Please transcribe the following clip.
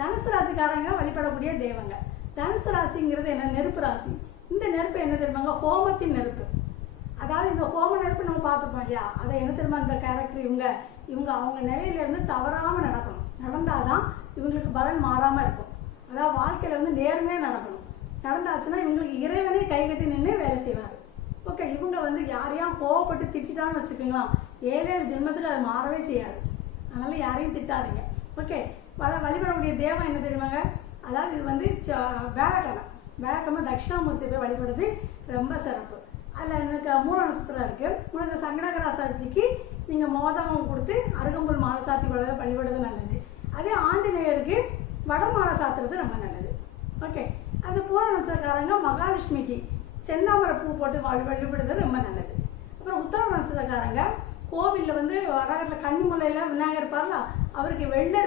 தனுசு ராசிக்காரங்க வழிபடக்கூடிய தெய்வங்க. தனுசு ராசிங்கிறது என்ன? நெருப்பு ராசி. இந்த நெருப்பு என்ன தெரியுமாங்க? ஹோமத்தின் நெருப்பு. அதாவது இந்த ஹோம நெருப்பு நம்ம பார்த்துப்போம் இல்லையா? அதை என்ன தெரியுமா? இந்த கேரக்டர் இவங்க அவங்க நிலையிலேருந்து தவறாமல் நடக்கணும். நடந்தாதான் இவங்களுக்கு பலன் மாறாமல் இருக்கும். அதாவது வாழ்க்கையில் நேர்மையாக நடக்கணும். நடந்தாச்சுன்னா இவங்களுக்கு இறைவனே கைகட்டி நின்று வேலை செய்வார். ஓகே, இவங்க யாரையும் கோவப்பட்டு திட்டான்னு வச்சுக்கோங்களா, 7 ஜென்மத்துக்கு அது மாறவே செய்யாது. அதனால யாரையும் திட்டாதீங்க. ஓகே, வழிபடக்கூடிய தெய்வம் என்ன தெரியுமாங்க? அதாவது இது வேலைக்கிழமை தட்சிணாமூர்த்தி போய் வழிபடுறது ரொம்ப சிறப்பு. அதில் எனக்கு மூல நட்சத்திரம் இருக்குது. உங்களுக்கு சங்கடகர சதுர்த்திக்கு நீங்கள் மோதகம் கொடுத்து அருகம்புல் மாலை சாத்தி வழிபடுறது நல்லது. அதே ஆஞ்சநேயருக்கு வடமாலை சாத்துறது ரொம்ப நல்லது. ஓகே, அது பூர நட்சத்திரக்காரங்க மகாலட்சுமிக்கு செந்தாமரை பூ போட்டு வழிபடுறது ரொம்ப நல்லது. அப்புறம் உத்தர நட்சத்திரக்காரங்க கோவிலில் வரகத்தில் கன்னிமுல்லையில் விநாயகர் இருப்பார்ல, அவருக்கு வெள்ளை